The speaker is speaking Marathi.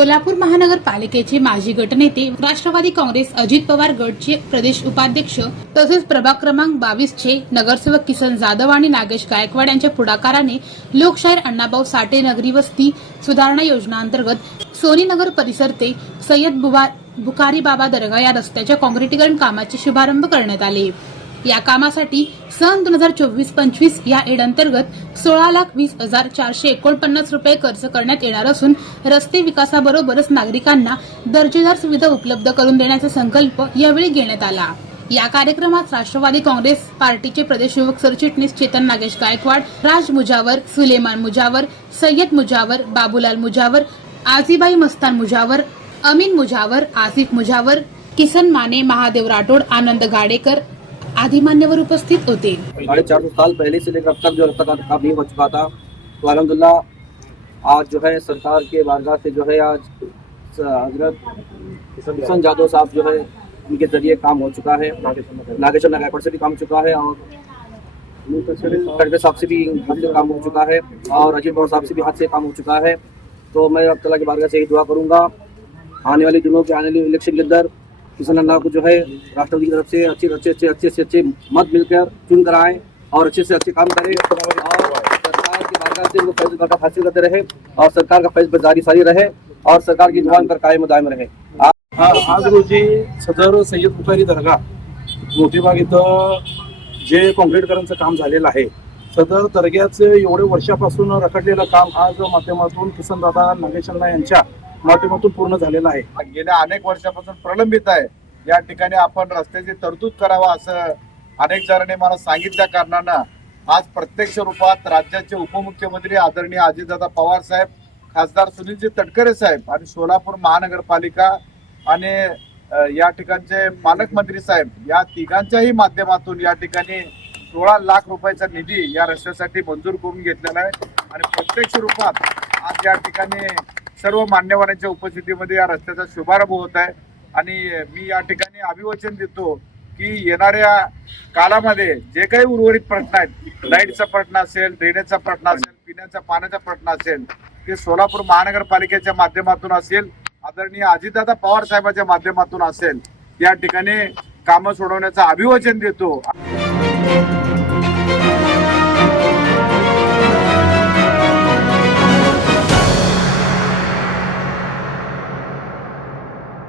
सोलापूर महानगरपालिकेचे माजी गटनेते राष्ट्रवादी काँग्रेस अजित पवार गटचे प्रदेश उपाध्यक्ष तसेच प्रभाग क्रमांक बावीस चे नगरसेवक किसन जाधव आणि नागेश गायकवाड यांच्या पुढाकाराने लोकशाहीर अण्णाभाऊ साठे नगरी वस्ती सुधारणा योजनांतर्गत सोनीनगर परिसर ते सय्यद बुवा बुखारी बाबा दर्गा या रस्त्याच्या काँक्रिटीकरण कामाचे शुभारंभ करण्यात आले. या कामासाठी सन दोन हजार चोवीस पंचवीस या एड अंतर्गत सोळा लाख वीस हजार चारशे एकोणपन्नास रुपये खर्च करण्यात येणार असून रस्ते विकासाबरोबरच नागरिकांना दर्जेदार सुविधा उपलब्ध करून देण्याचा संकल्प यावेळी घेण्यात आला. या कार्यक्रमात राष्ट्रवादी काँग्रेस पार्टीचे प्रदेश युवक सरचिटणीस चेतन नागेश गायकवाड राज मुजावर सुलेमान मुजावर सय्यद मुजावर बाबूलाल मुजावर आजीबाई मस्तान मुजावर अमीन मुजावर आसिफ मुजावर किसन माने महादेव राठोड आनंद गाडेकर आदी मान्यवर उपस्थित होते. साढ़े चार सौ साल पहले से लेकर अब तक जो रास्ता नहीं हो चुका था तो अलहमदुल्ला, आज जो है सरकार के बारगाह से जो है आज हज़रत किशन जादव साहब जो है, उनके ज़रिए काम हो चुका है। नागेश्वर नागायकवाड़ से भी काम चुका है और खड़गे साहब से भी हाथ से काम हो चुका है और अजीत पवार साहब से भी हाथ से काम हो चुका है। तो मैं अब तला के बारगाह से यही दुआ करूँगा। आने वाले दिनों के आने वाले इलेक्शन के अंदर किसान अल्लाह को जो है राष्ट्रपति की तरफ से अच्छे अच्छे अच्छे अच्छे से अच्छे मत मिलकर चुन कर आए और अच्छे से अच्छे काम करें। और सरकार के बारगाह से उनको फैज बरकत हासिल करते रहे और सरकार का फैज जारी सारी रहे और सरकार की जुबान पर कायम दायम रहे। हा आज रोजी सदर सय्यद बुखारी दर्गा मोतीबाग इथं जे कॉन्क्रीटकरणचं काम झालेलं आहे सदर दर्ग्याचं एवढे वर्षापासून रखडलेलं काम आज माध्यमातून किसनदादा नागेशन्ना यांच्या माध्यमातून पूर्ण झालेला आहे. गेल्या अनेक वर्षापासून प्रलंबित आहे. या ठिकाणी आपण रस्त्याची तरतूद करावा असं अनेक जणांनी मला सांगितल्या कारणानं आज प्रत्यक्ष रूपात राज्याचे उपमुख्यमंत्री आदरणीय अजितदादा पवार साहेब खासदार सुनीलजी तटकरे साहेब आणि सोलापूर महानगरपालिका आणि या ठिकाणचे पालकमंत्री साहेब या तिघांच्याही माध्यमातून या ठिकाणी सोळा लाख रुपयाचा निधी या रस्त्यासाठी मंजूर करून घेतलेला आहे. आणि प्रत्यक्ष रूपात आज या ठिकाणी सर्व मान्यवरांच्या उपस्थितीमध्ये या रस्त्याचा शुभारंभ होत आहे. आणि मी या ठिकाणी अभिवचन देतो की येणाऱ्या कालामध्ये जे काही उर्वरित प्रश्न आहेत लाईटचा प्रश्न असेल ड्रेनेजचा प्रश्न असेल पिण्याचा पाण्याचा प्रश्न असेल ते सोलापूर महानगरपालिकेच्या माध्यमातून असेल आदरणीय अजितदादा पवार साहेबांच्या माध्यमातून असेल या ठिकाणी कामं सोडवण्याचं अभिवचन देतो.